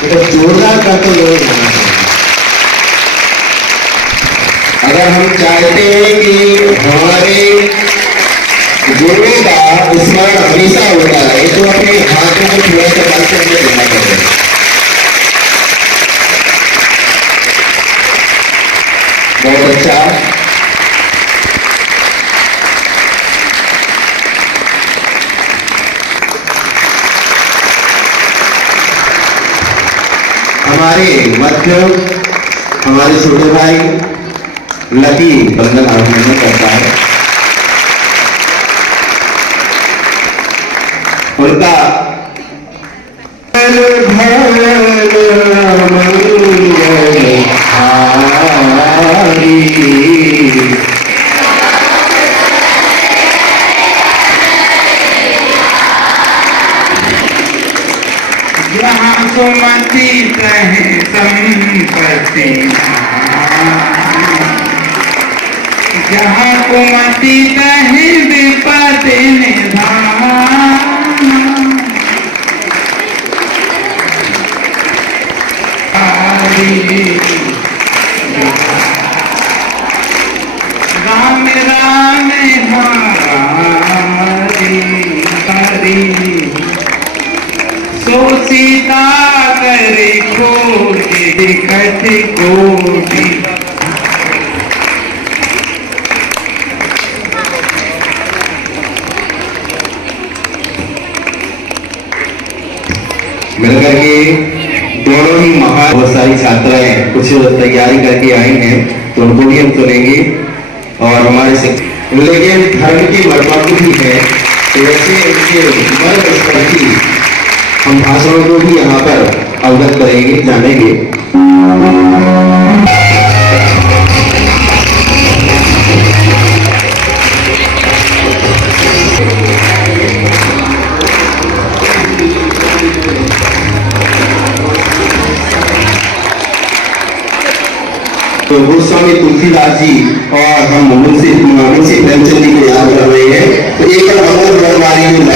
तो जोरदार करते हुए जाना चाहिए। अगर हम चाहते हैं कि हमारे गुरुओं का स्मरण हमेशा होता रहे तो अपने हाथों को थोड़ा सा बल करके देना पड़ेगा। बहुत अच्छा। हमारे मध्य हमारे छोटे भाई लकी बंधन आगमन करता है। उनका जहाँ सुमति कहे संपत्ति, जहाँ कुमति कहे विपत्ति निधान। राम राम हरि हरि सो सीता करे कोटि कटि कोटि। मिलकर के दोनों ही महान बहुत सारी छात्राएं कुछ तैयारी करके आई हैं तो उनको भी हम सुनेंगे। और हमारे लेकिन धर्म की मर्यादा भी है तो वैसे उनके मर्म स्पर्शी हम भाषणों को भी यहाँ पर अवगत करेंगे जानेंगे। तो गोस्वामी तुलसीदास जी और हम मुंशी प्रेमचंद जी को याद कर रहे हैं तो एक अमर बरवारी में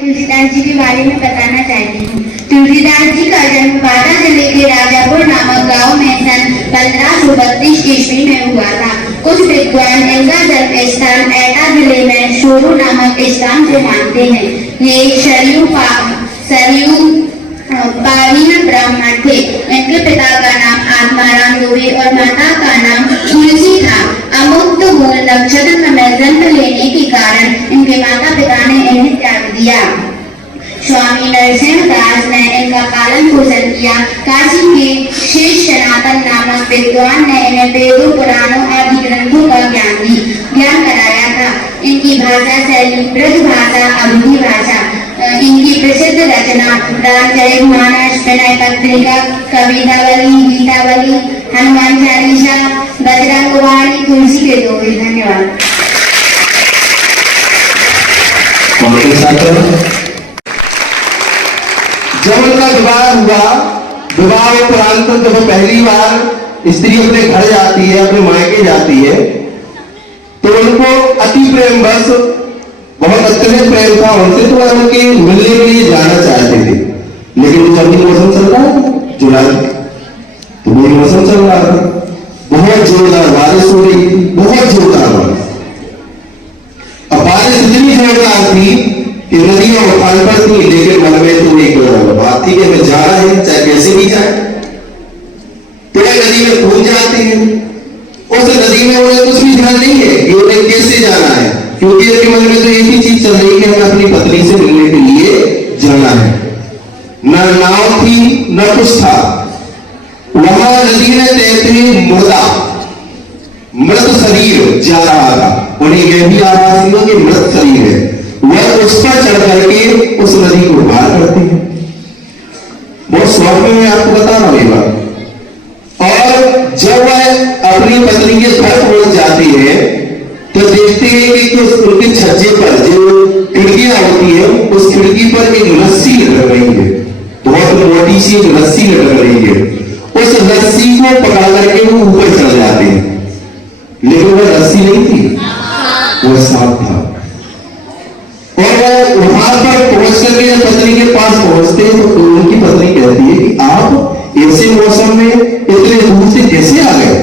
तुलसीदास जी के बारे में बताना चाहती हूँ। तुलसीदास जी का जन्म बांदा जिले के राजापुर नामक गांव में सन 1532 ईस्वी में हुआ था। कुछ विद्वान इनका जन्म स्थान एटा जिले में शोरू नामक स्थान को मानते हैं। ये सरयू पावीन ब्राह्मण थे। इनके पिता का नाम आत्माराम दुबे और माता का नाम तुलसी था। अमुक्त मूल नक्षत्र में जन्म लेने के कारण इनके माता पिता ने इन्हें त्याग दिया। स्वामी नरसिंह दास ने इनका पालन पोषण किया। काशी के शेष सनातन नामक विद्वान ने इन्हें वेदों पुराणों आदि ग्रंथों का ज्ञान कराया था। इनकी इनकी भाषा शैली ब्रज भाषा अवधी भाषा। इनकी प्रसिद्ध रचना रामचरितमानस, विनय पत्रिका, कवितावली, गीतावली, हनुमान चालीसा, बजरंग वाणी, तुलसी के दोहे। धन्यवाद। जब उनका विवाह हुआ, विवाह उपरांत जब पहली बार स्त्री अपने घर जाती है, अपने मायके जाती है, तो उनको अति प्रेम बस बहुत अत्यधिक प्रेम था उनसे, तो वह उनके मिलने के लिए जाना चाहते थे। लेकिन जब भी मौसम चल रहा है जुलाई, तो वही मौसम चल रहा था, बहुत जोरदार बारिश हो रही थी, बहुत जोरदार बारिश। अब बारिश इतनी जोरदार थी कि नदियां उफान पर थी, लेकिन मन में तो एक बात थी कि हमें जाना है, चाहे कैसे भी जाए। तो वह नदी में कूद जाते हैं। उस नदी में उन्हें कुछ भी ध्यान नहीं है कि उन्हें कैसे जाना है, क्योंकि उनके मन में तो एक ही चीज चल रही है कि हमें अपनी पत्नी से मिलने के लिए जाना है। न नाव थी न कुछ था। वहां नदी में तैरते मुर्दा, मृत शरीर जा रहा था। उन्हें यह भी आभास हुआ कि मृत शरीर है। वह उस पर चढ़ करके उस नदी को पार करते हैं। बहुत शौक में मैं आपको बता रहा हूं बात। और जब वह अपनी पत्नी के घर पहुंच जाती है, तो देखते हैं कि उनके छज्जे पर जो खिड़कियां होती है, उस खिड़की पर एक रस्सी लटक रही है, बहुत मोटी सी एक रस्सी लटक रही है। उस रस्सी को पकड़ करके वो ऊपर चढ़ जाते हैं, लेकिन वह रस्सी नहीं थी, वह सांप था। और वहां पर पहुंच करके पत्नी के पास पहुंचते हैं, तो उनकी पत्नी कहती है कि आप ऐसे मौसम में इतने दूर से कैसे आ गए?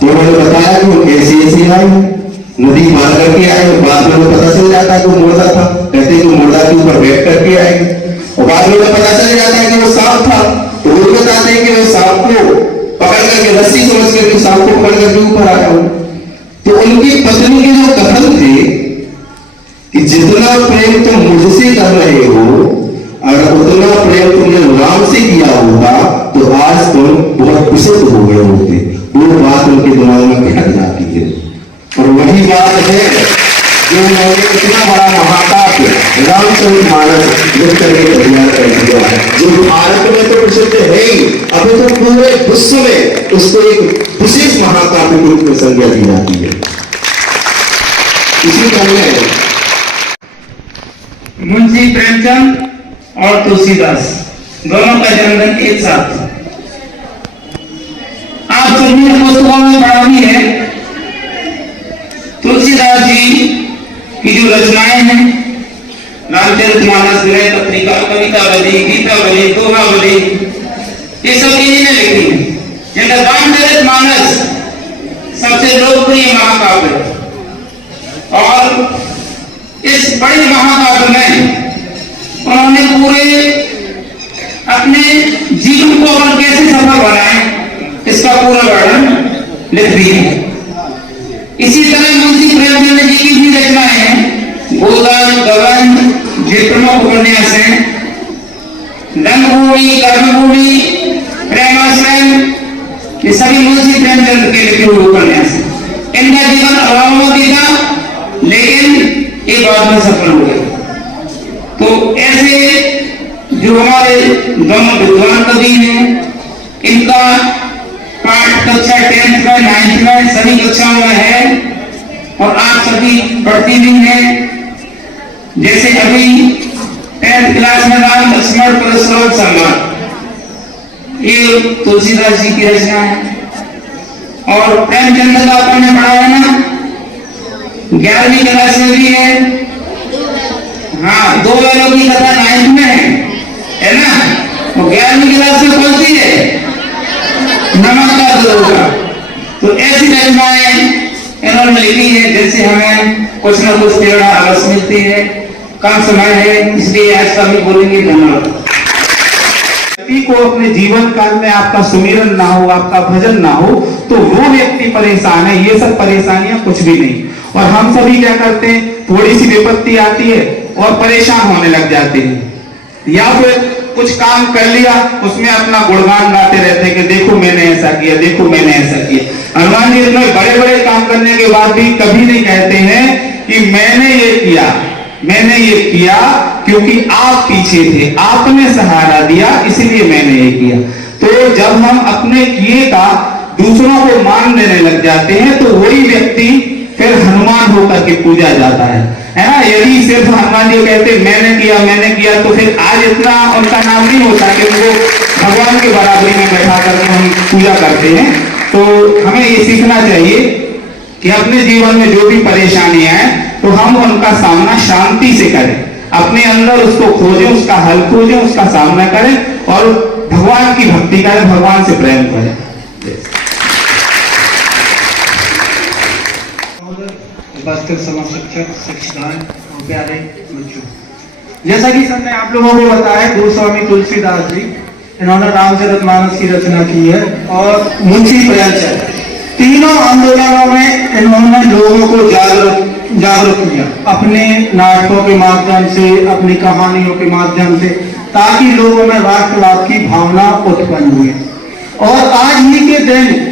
तो उन्होंने बताया कि वो कैसे आए, नदी पार करके आए। बाद में पता चल जाता है कि वो मुर्दा था, कहते हैं कि मुर्दा के ऊपर बैठ करके आए। और बाद में पता चल जाता है कि वो सांप था, तो वो बताते हैं कि वो सांप को पकड़ करके रस्सी समझ करके सांप को पकड़ करके ऊपर आया हो। तो उनकी पत्नी के जो कथन थे कि जितना प्रेम तुम मुझसे कर रहे हो, अगर उतना प्रेम तुमने राम से किया होगा, तो आज तुम बहुत प्रसिद्ध हो गए होते। वो बात उनके दिमाग में बैठ जाती है। और वही बात है जो उन्होंने इतना बड़ा महाकाव्य रामचरितमानस लिख करके तैयार कर दिया है, जो भारत में तो प्रसिद्ध है ही, अभी तो पूरे विश्व में उसको एक विशेष महाकाव्य के रूप में संज्ञा दी जाती है। इसी तरह मुंशी प्रेमचंद और तुलसीदास दोनों का जन्मदिन एक साथ। आप सभी ने पुस्तकों में पढ़ा भी है, तुलसीदास जी की जो रचनाएं हैं, रामचरितमानस, विनय पत्रिका, कवितावली, गीतावली, दोहावली, ये सब इन्होंने लिखी है। जिनका रामचरितमानस सबसे लोकप्रिय महाकाव्य है। और इस बड़े महाकाव्य में उन्होंने पूरे अपने जीवन को और कैसे सफल बनाए, इसका पूरा वर्णन लिख दिया है। इसी तरह मुंशी प्रेमचंद जी की भी रचनाएं हैं। गोदान, गबन, जो प्रमुख उपन्यास हैं, रंगभूमि, कर्मभूमि, प्रेमाश्रम, ये सभी मुंशी प्रेमचंद के लिखे हुए उपन्यास हैं। इनका जीवन अभावमय था, लेकिन एक बात में सफल हो गया। तो ऐसे जो हमारे दोनों विद्वान कवि हैं, इनका पाठ कक्षा 10th में, 9th में, सभी कक्षाओं में है। और आप सभी पढ़ती भी हैं। जैसे अभी 10th क्लास में राम लक्ष्मण पुरस्कार सम्मान, ये तुलसीदास जी की रचना है। और प्रेमचंद का अपन ने पढ़ा है ना, 11वीं क्लास में भी है। हाँ, दो बैलों की कथा 9th में है ना। वो 11वीं क्लास में कौन सी है? नमक का होगा। तो ऐसी रचनाएं इन्होंने लिखी है, जैसे हमें कुछ न कुछ प्रेरणा अवश्य मिलती है। कम समय है, इसलिए आज का भी बोलेंगे। धन्यवाद। को अपने जीवन काल में आपका सुमिरन ना हो, आपका भजन ना हो, तो वो व्यक्ति परेशान है। ये सब परेशानियां कुछ भी नहीं। और हम सभी क्या करते हैं, थोड़ी सी विपत्ति आती है और परेशान होने लग जाते हैं, या फिर कुछ काम कर लिया, उसमें अपना गुणगान गाते रहते हैं कि देखो मैंने ऐसा किया, देखो मैंने ऐसा किया। हनुमान जी इतने बड़े बड़े काम करने के बाद भी कभी नहीं कहते हैं कि मैंने ये किया क्योंकि आप पीछे थे, आपने सहारा दिया, इसलिए मैंने ये किया। तो जब हम अपने किए का दूसरों को मान देने लग जाते हैं तो वही व्यक्ति फिर हनुमान होकर के पूजा जाता है ना। यदि सिर्फ हनुमान जी कहते मैंने किया तो फिर आज इतना उनका नाम नहीं होता कि उनको भगवान के बराबरी में बैठा करके हम पूजा करते हैं। तो हमें ये सीखना चाहिए कि अपने जीवन में जो भी परेशानियां हैं तो हम उनका सामना शांति से करें, अपने अंदर उसको खोजें, उसका हल खोजें, उसका सामना करें और भगवान की भक्ति करें, भगवान से प्रेम करें। उपस्थित समस्त शिक्षक, शिक्षिकाएं और प्यारे बच्चों, जैसा कि सर ने आप लोगों को बताया, गोस्वामी तुलसीदास जी इन्होंने रामचरितमानस की रचना की है और मुंशी प्रेमचंद, तीनों आंदोलनों में इन्होंने लोगों को जागरूक किया अपने नाटकों के माध्यम से, अपनी कहानियों के माध्यम से, ताकि लोगों में राष्ट्रवाद की भावना उत्पन्न हुई। और आज ही के दिन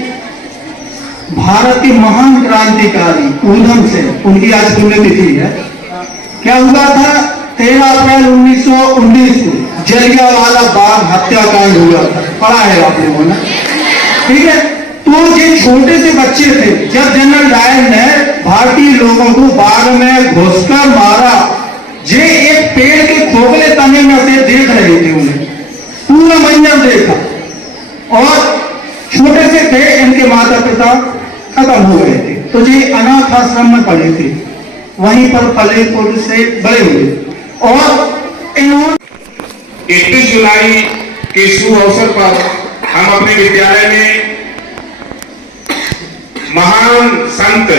भारत के महान क्रांतिकारी ऊधम सिंह, उनकी आज पुण्यतिथि है। क्या हुआ था? 13 अप्रैल 1919 को जलियांवाला बाग हत्याकांड हुआ था, पढ़ा है आप लोगों ने, ठीक है। तो ये छोटे से बच्चे थे जब जनरल डायर ने भारतीय लोगों को बाग में घुसकर मारा। ये एक पेड़ के खोखले तने में से देख रहे थे, उन्हें पूरा मंजर देखा और छोटे से थे, इनके माता पिता खत्म हो गए थे, तो ये अनाथ आश्रम में पढ़े थे, वहीं पर पले पुल से बड़े हुए। और इन्होंने 31 जुलाई के शुभ अवसर पर हम अपने विद्यालय में महान संत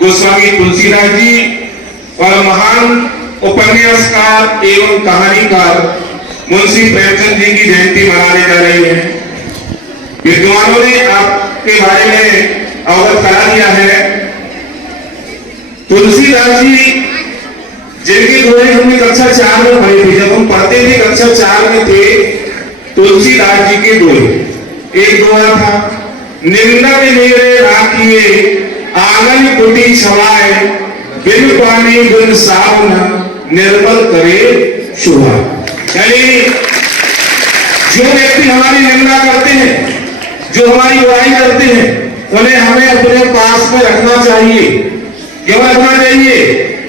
गोस्वामी तुलसीदास जी और महान उपन्यासकार एवं कहानीकार मुंशी प्रेमचंद जी की जयंती मनाने जा रही है। विद्वानों ने आपके बारे में अवगत करा दिया है। तुलसीदास जी जिनके दोहे हमने कक्षा 4 में पढ़े थे, जब हम पढ़ते थे कक्षा 4 में थे, तुलसीदास जी के दोहे, एक दोहा था, निंदक मेरे राखिए आंगन कुटी छवाए, बिन पानी बिन साबुन निर्मल करे शोभा। यानी जो व्यक्ति हमारी निंदा करते हैं, जो हमारी बुराई करते हैं, उन्हें हमें अपने पास में रखना चाहिए। क्यों रखना चाहिए?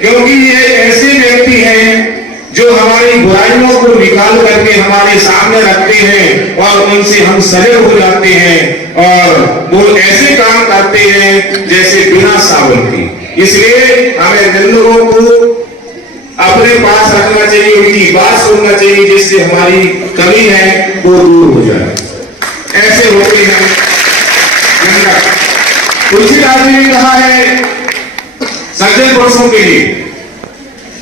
क्योंकि ये ऐसे व्यक्ति हैं जो हमारी बुराइयों को निकाल करके हमारे सामने रखते हैं और उनसे हम सजग हो जाते हैं और वो ऐसे काम करते हैं जैसे बिना साबुन के। इसलिए हमें निंदकों को अपने पास रखना चाहिए, उनकी बात सुनना चाहिए, जिससे हमारी कमी है वो दूर हो जाए। ऐसे होते हैं निंदक। तुलसीदास जी ने कहा है सज्जन पुरुषों के लिए,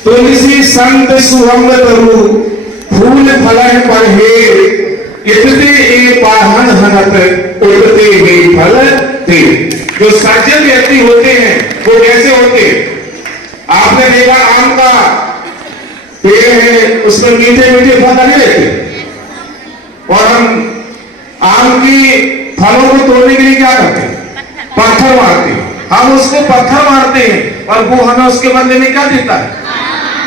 तुलसी संत सुअंग तरु फूल फलन पर हे, इतने ए पाहन हनत उड़ते ही फल थे। जो सज्जन व्यक्ति होते हैं वो कैसे होते हैं? आपने देखा आम का पेड़ है, उसमें मीठे मीठे फल लगे रहते, और हम आम की फलों को तोड़ने के लिए क्या करते हैं? पत्थर मारते हैं। हम उसको पत्थर मारते हैं और वो हमें उसके बदले में क्या देता है?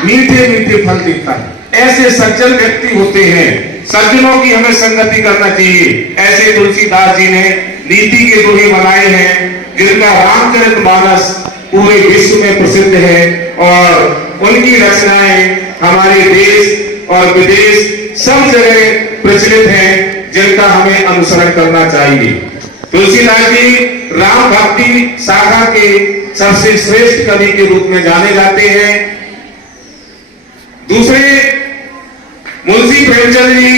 मीठे मीठे फल देता है। ऐसे सज्जन व्यक्ति होते हैं, सज्जनों की हमें संगति करना चाहिए। ऐसे तुलसीदास जी ने नीति के दोहे बनाए हैं, जिनका रामचरितमानस पूरे विश्व में प्रसिद्ध है और उनकी रचनाएं हमारे देश और विदेश सब जगह प्रचलित हैं, जिनका हमें अनुसरण करना चाहिए। तुलसीदास जी राम भक्ति शाखा के सबसे श्रेष्ठ कवि के रूप में जाने जाते हैं। दूसरे मुंशी प्रेमचंद जी,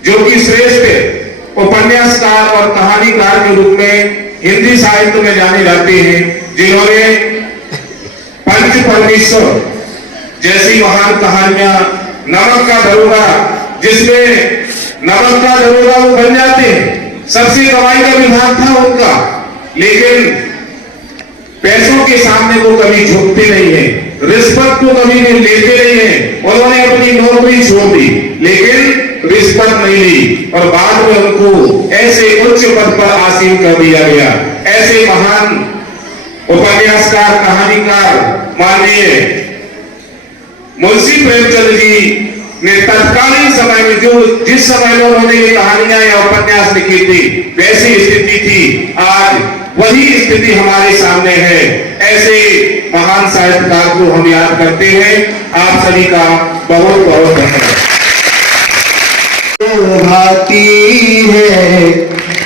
जो कि श्रेष्ठ उपन्यासकार और कहानीकार के रूप में हिंदी साहित्य में जाने जाते हैं, जिन्होंने पंच परमेश्वर जैसी महान कहानियां, नमक का धरोहर, जिसमें नमक का धरोहर वो बन जाते हैं। सबसे कमाई का विभाग था उनका, लेकिन पैसों के सामने वो कभी झुकते नहीं है, रिश्वत को कभी भी लेते नहीं है। उन्होंने अपनी नौकरी छोड़ दी लेकिन रिश्वत नहीं ली और बाद में उनको ऐसे उच्च पद पर आसीन कर दिया गया। ऐसे महान उपन्यासकार, कहानीकार माननीय मुंशी प्रेमचंद जी ने तत्कालीन समय में जिस समय में उन्होंने ये कहानियां या उपन्यास लिखी थी, वैसी स्थिति थी, आज वही स्थिति हमारे सामने है। ऐसे महान साहित्यकार को हम याद करते हैं। आप सभी का बहुत बहुत धन्यवाद। भाती है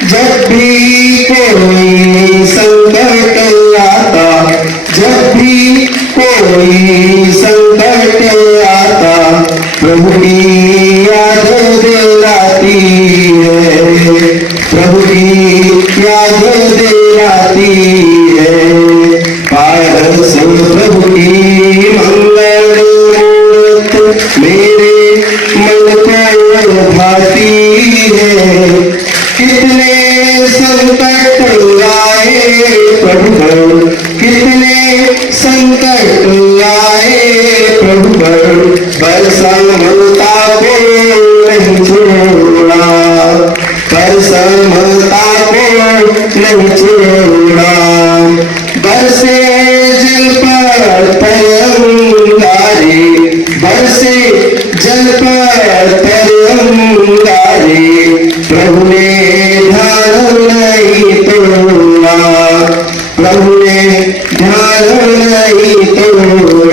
जब भी कोई संकट आता, जब भी कोई संकट आता, प्रभु की याद दिलाती है, प्रभु की याद दिलाती है। पारस प्रभु की मंगल मूरत मेरे मन को भाती है। कितने संकट आए प्रभु, कितने संकट आए प्रभु, पर समता को नहीं छोड़ा, पर समता को नहीं छोड़ा। बरसे जल पर तरंगारे, बरसे जल पर तरंगारे, प्रभु ने